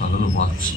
తగలుబార్చి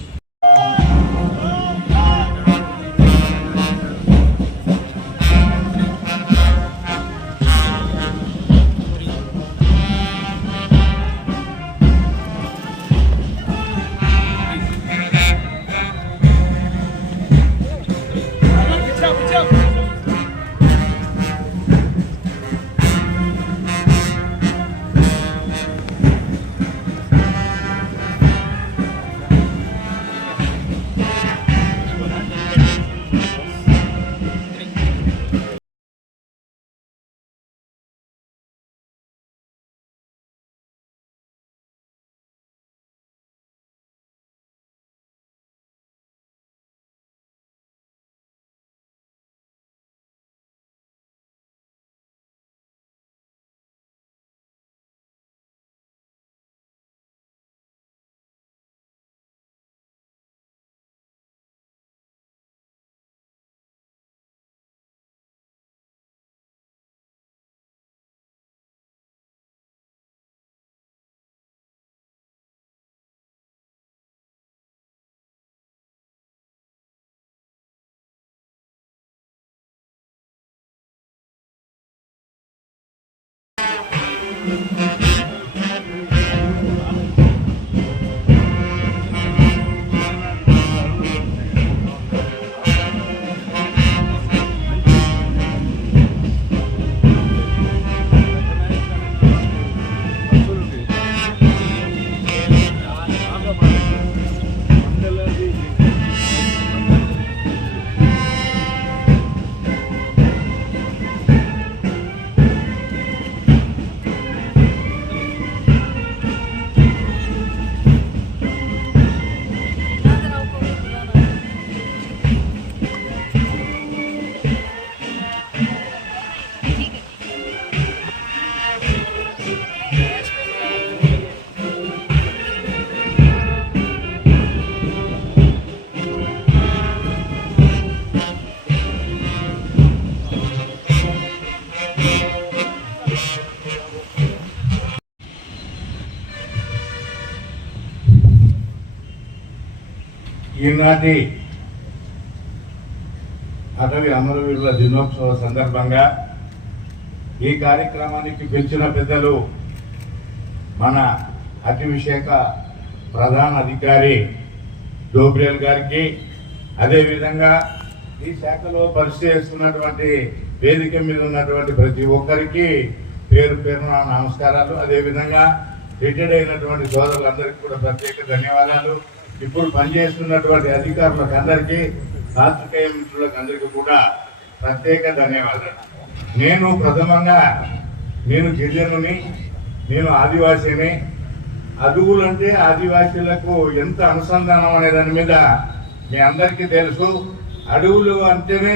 ఈనాటి అటవీ అమరవీరుల దినోత్సవ సందర్భంగా ఈ కార్యక్రమానికి పిలిచిన పెద్దలు మన అటవీ శాఖ ప్రధాన అధికారి డోబ్రియల్ గారికి, అదేవిధంగా ఈ శాఖలో పరిశీలిస్తున్నటువంటి వేదిక మీద ఉన్నటువంటి ప్రతి ఒక్కరికి పేరు పేరున నమస్కారాలు. అదేవిధంగా రిటైర్డ్ అయినటువంటి సోదరులందరికీ కూడా ప్రత్యేక ధన్యవాదాలు. ఇప్పుడు పనిచేస్తున్నటువంటి అధికారులకు అందరికీ, పాత్రికేయ మిత్రులకు అందరికీ కూడా ప్రత్యేక ధన్యవాదాలు. నేను ప్రథమంగా గిరిజనుని, నేను ఆదివాసీని. అడవులంటే ఆదివాసీలకు ఎంత అనుసంధానం అనే దాని మీద మీ అందరికీ తెలుసు. అడవులు అంటేనే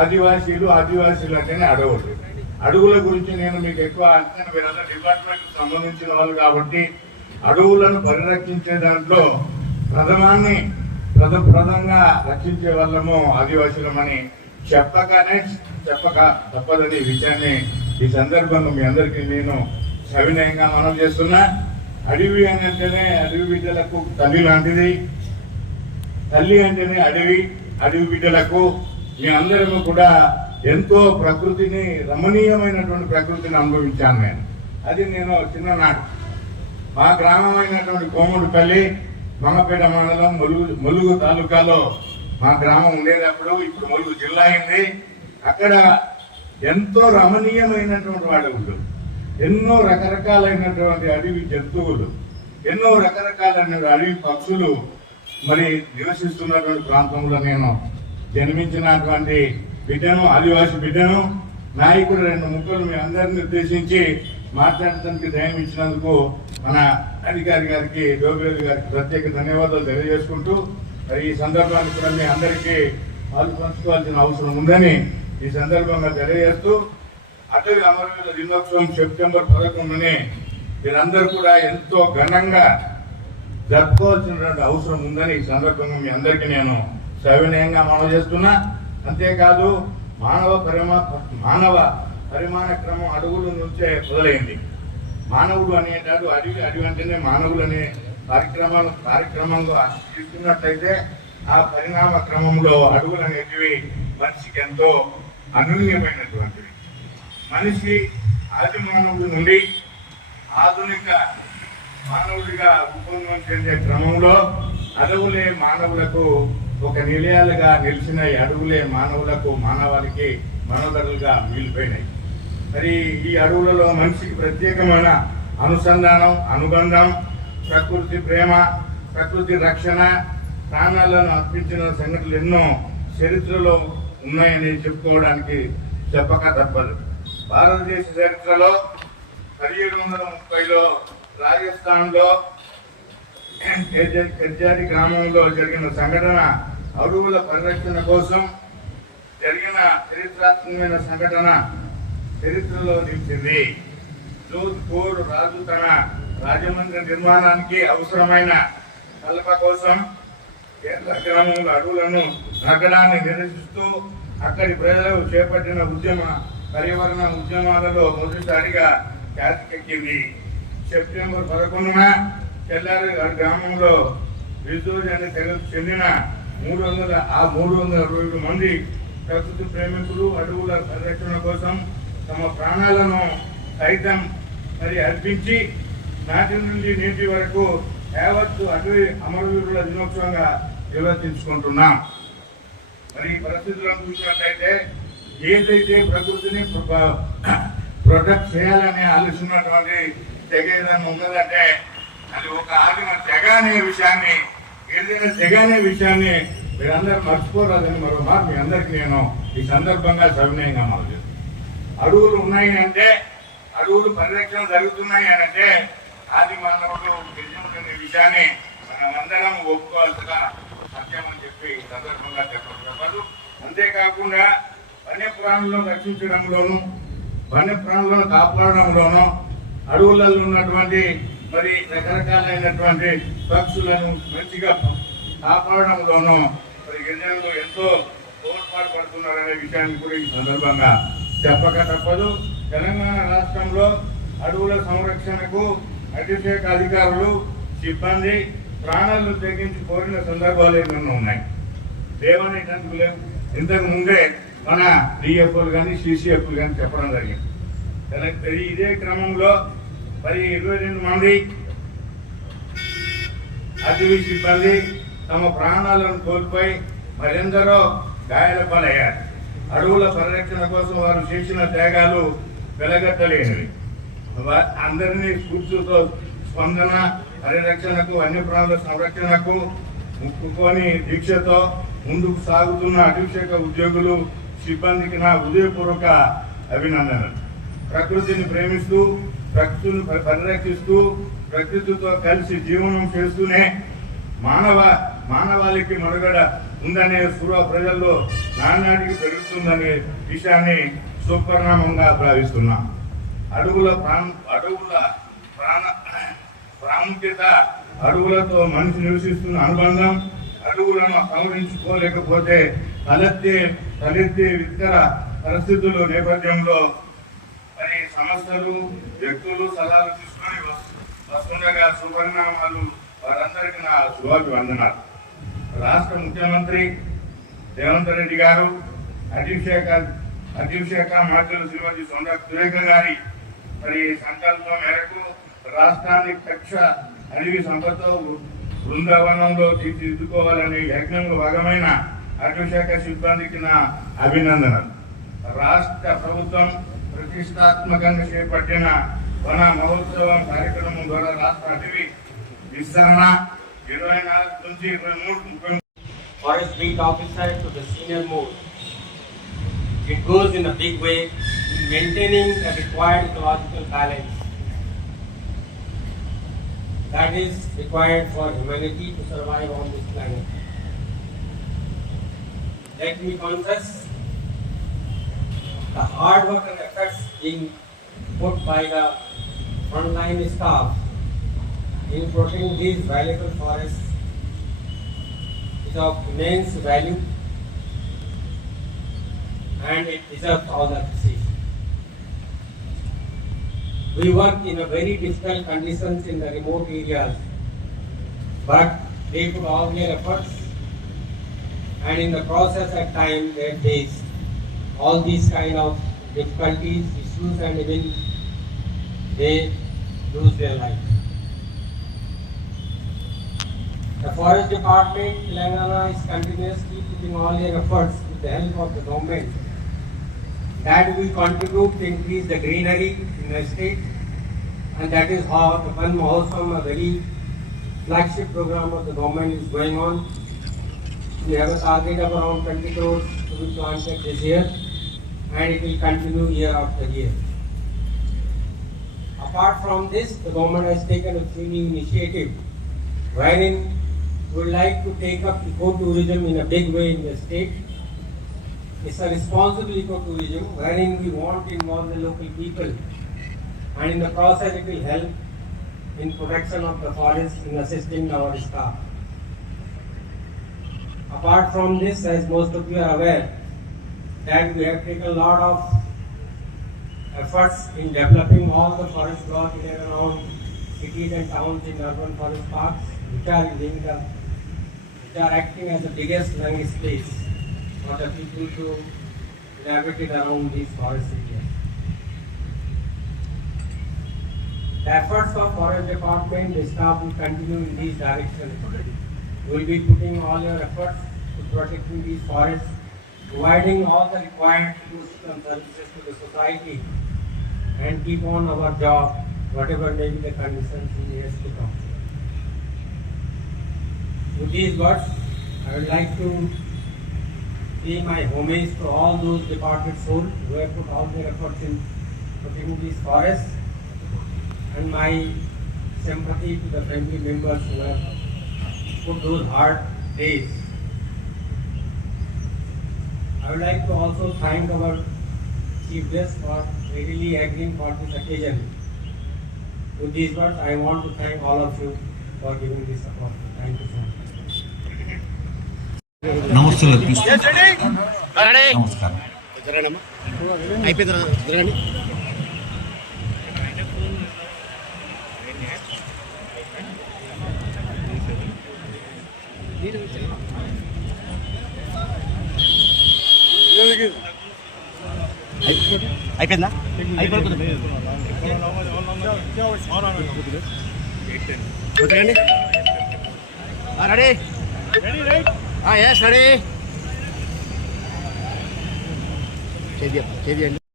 ఆదివాసీలు, ఆదివాసీలు అంటేనే అడవులు. అడవుల గురించి నేను మీకు ఎక్కువ అంటే మీరంతా డిపార్ట్మెంట్కి సంబంధించిన వాళ్ళు కాబట్టి అడవులను పరిరక్షించే దాంట్లో ప్రథమంగా రక్షించే వాళ్ళము ఆదివాసీలమని చెప్పక తప్పదని విషయాన్ని ఈ సందర్భంగా మీ అందరికీ నేను సవినయంగా మనం చేస్తున్నా. అడవి అని అంటేనే అడవి బిడ్డలకు తల్లి లాంటిది. తల్లి అంటేనే అడవి బిడ్డలకు మీ అందరము కూడా ఎంతో ప్రకృతిని, రమణీయమైనటువంటి ప్రకృతిని అనుభవించాను నేను. అది నేను చిన్ననాడు మా గ్రామం అయినటువంటి కోమడుపల్లి, మంగపేట మండలం, ములుగు తాలూకాలో మా గ్రామం ఉండేటప్పుడు, ఇప్పుడు ములుగు జిల్లా అయింది. అక్కడ ఎంతో రమణీయమైనటువంటి అడవులు, ఎన్నో రకరకాలైనటువంటి అడవి జంతువులు, ఎన్నో రకరకాలైన అడవి పక్షులు మరి నివసిస్తున్నటువంటి ప్రాంతంలో నేను జన్మించినటువంటి బిడ్డను, ఆదివాసీ బిడ్డను. నాయకుడు రెండు ముక్కలు మీ అందరిని ఉద్దేశించి మాట్లాడటానికి ధైర్యం ఇచ్చినందుకు మన అధికారి గారికి, డోబ్రియల్ గారికి ప్రత్యేక ధన్యవాదాలు తెలియజేసుకుంటూ, ఈ సందర్భాన్ని కూడా మీ అందరికీ పాలు పంచుకోవాల్సిన అవసరం ఉందని ఈ సందర్భంగా తెలియజేస్తూ, అటవీ అమరవీరుల దినోత్సవం సెప్టెంబర్ 11ని మీరందరూ కూడా ఎంతో ఘనంగా జరుపుకోవాల్సినటువంటి అవసరం ఉందని ఈ సందర్భంగా మీ అందరికీ నేను సవినయంగా మనవి చేస్తున్నా. అంతేకాదు మానవ పరిమాణ క్రమం అడవుల నుంచే మొదలైంది. మానవుడు అనేటాడు అడవి, అడవి అంటేనే మానవులు అనే కార్యక్రమంగా తీసుకున్నట్లయితే ఆ పరిణామ క్రమంలో అడుగులు అనేటివి మనిషికి ఎంతో అనూన్యమైనటువంటివి. మనిషి ఆది మానవుడి నుండి ఆధునిక మానవుడిగా రూపొందం చెందే క్రమంలో అడవులే మానవులకు ఒక నిలయాలుగా నిలిచినాయి. అడవులే మానవులకు మానవాళికి మనోదరులుగా మిగిలిపోయినాయి. మరి ఈ అడవులలో మనిషికి ప్రత్యేకమైన అనుసంధానం, అనుబంధం, ప్రకృతి ప్రేమ, ప్రకృతి రక్షణ, ప్రాణాలను అర్పించిన సంఘటనలు ఎన్నో చరిత్రలో ఉన్నాయని చెప్పుకోవడానికి చెప్పక తప్పదు. భారతదేశ చరిత్రలో 1730లో రాజస్థాన్లో కెర్జారి గ్రామంలో జరిగిన సంఘటన అడవుల పరిరక్షణ కోసం జరిగిన చరిత్రాత్మకమైన సంఘటన చరిత్రలో నిలిచింది. జోధ్పూర్ రాజు తన రాజమండ్రి నిర్మాణానికి అవసరమైన కలప కోసం కేరళ గ్రామంలో అడవులను నరకడాన్ని నిరసిస్తూ అక్కడి ప్రజలు చేపట్టిన పర్యావరణ ఉద్యమాలలో మొదటిసారిగా ఖ్యాతికెక్కింది. సెప్టెంబర్ 11న చెల్లారి గ్రామంలో విజోజ్ అనే తెగకు చెందిన 327 మంది ప్రకృతి ప్రేమికులు అడవుల పరిరక్షణ కోసం తమ ప్రాణాలను సైతం అర్పించి నాటి నుండి నేటి వరకు యావత్తు అటవీ అమరవీరుల దినోత్సవంగా నిర్వర్తించుకుంటున్నాం. మరి ఈ పరిస్థితులను చూసినట్లయితే ఏదైతే ప్రకృతిని ప్రొటెక్ట్ చేయాలనే ఆలోచనటువంటి తెగ ఏదైనా ఉన్నదంటే అది ఒక ఆదిమ తెగ అనే విషయాన్ని, ఏదైనా తెగ అనే విషయాన్ని మీరందరూ మర్చిపోరాదని మరో మాట మీ అందరికీ నేను ఈ సందర్భంగా సవినయంగా మనం చేస్తాను. అడవులు ఉన్నాయి అంటే, అడవులు పరిరక్షణ జరుగుతున్నాయి అంటే ఆది మానవుడు గిరిజనులు అనే విషయాన్ని మనమందరం ఒప్పుకోవాల్సిన సత్యం అని చెప్పి ఈ సందర్భంగా చెప్పదు. అంతేకాకుండా వన్యప్రాణులను రక్షించడంలోనూ వన్యప్రాణులను కాపాడడంలోనూ అడవులలో ఉన్నటువంటి మరి రకరకాలైనటువంటి పక్షులను మంచిగా కాపాడడంలోనూ మరి గిరిజనులు ఎంతో తోడ్పాటు పడుతున్నారనే విషయాన్ని కూడా ఈ సందర్భంగా చెప్పక తప్పదు. తెలంగాణ రాష్ట్రంలో అడవుల సంరక్షణకు అటవీశాఖ అధికారులు, సిబ్బంది ప్రాణాలను తెగించి కోరిన సందర్భాలు ఎన్నో ఉన్నాయి. లేవని లేవు. ఇంతకు ముందే మన డిఎఫ్ఓలు కానీ సిసిఎఫ్లు కానీ చెప్పడం జరిగింది. ఇదే క్రమంలో మరి 22 మంది అటవీ సిబ్బంది తమ ప్రాణాలను కోల్పోయి మరెందరో గాయాల పాలయ్యారు. అడవుల పరిరక్షణ కోసం వారు చేసిన త్యాగాలు వెలగట్టలేనివి. అందరినీ స్ఫూర్తితో స్పందన పరిరక్షణకు, వన్యప్రాణుల సంరక్షణకు ముక్కుకొని దీక్షతో ముందుకు సాగుతున్న అటవీశాఖ ఉద్యోగులు, సిబ్బందికి నా హృదయపూర్వక అభినందనలు. ప్రకృతిని ప్రేమిస్తూ, ప్రకృతిని పరిరక్షిస్తూ, ప్రకృతితో కలిసి జీవనం చేస్తూనే మానవాళికి మనుగడ ఉందనే స్పృహ ప్రజల్లో నానాటికి పెరుగుతుందనే విషయాన్ని సుపరిణామంగా భావిస్తున్నాం. అడవుల ప్రాముఖ్యత, అడవులతో మనిషి నివసిస్తున్న అనుబంధం, అడవులను సంరక్షించుకోలేకపోతే తలెత్తే ఇతర పరిస్థితుల నేపథ్యంలో మరి సమస్యలు, వ్యక్తులు సలహాలు తీసుకొని వస్తుండగా సుపరిణామాలు వారందరికీ నా శుభాభివందనాలు. రాష్ట్ర ముఖ్యమంత్రి రేవంత్ రెడ్డి గారు, అటవీశాఖ మంత్రులు శ్రీమతి సొంత సురేఖ గారి మరి సంకల్పం మేరకు రాష్ట్రాన్ని కక్ష అడవి సంపదతో బృందావనంలో తీర్చిదిద్దుకోవాలనే యజ్ఞంలో భాగమైన అటవీశాఖ సిబ్బందికి నా అభినందనలు. రాష్ట్ర ప్రభుత్వం ప్రతిష్టాత్మకంగా చేపట్టిన వన మహోత్సవం కార్యక్రమం ద్వారా రాష్ట్ర అటవీ విస్తరణ 24 నుంచి 23 Forest Beat Officer to the senior most. It goes in a big way in maintaining the required ecological balance that is required for humanity to survive on this planet. Let me confess the hard work and efforts being put by the frontline staff in protecting these valuable forests is of immense value and it deserves all the appreciation. We work in a very difficult conditions in the remote areas but they put all their efforts, and in the process at times they face all these kind of difficulties, issues, and even they lose their life. The Forest Department, Telangana, is continuously putting all their efforts with the help of the government that will contribute to increase the greenery in the state, and that is how the Van Mahotsav, a very flagship program of the government, is going on. We have a target of around 20 crores to be planted this year, and it will continue year after year. Apart from this, the government has taken a new initiative wherein we would like to take up ecotourism in a big way in the state. It's a responsible ecotourism wherein we want to involve the local people, and in the process it will help in protection of the forest in assisting our staff. Apart from this, as most of you are aware, that we have taken a lot of efforts in developing all the forest blocks in and around cities and towns in urban forest parks, which are acting as the biggest lung space for the people to navigate around these forest areas. The efforts of Forest Department, the staff will continue in these directions. We will be putting all your efforts to protecting these forests, providing all the required tools and services to the society, and keep on our job, whatever may be the conditions in years to come. With these words, I would like to pay my homage to all those departed souls who have put all their efforts in protecting these forests, and my sympathy to the family members who have put those hard days. I would like to also thank our Chief Guest for readily agreeing for this occasion. With these words, I want to thank all of you for giving this support. Thank you so much. నమస్తే నమస్కారం. అయిపోయిందా అయిపోతుంది ఓకేండి ready yes ready చేయండి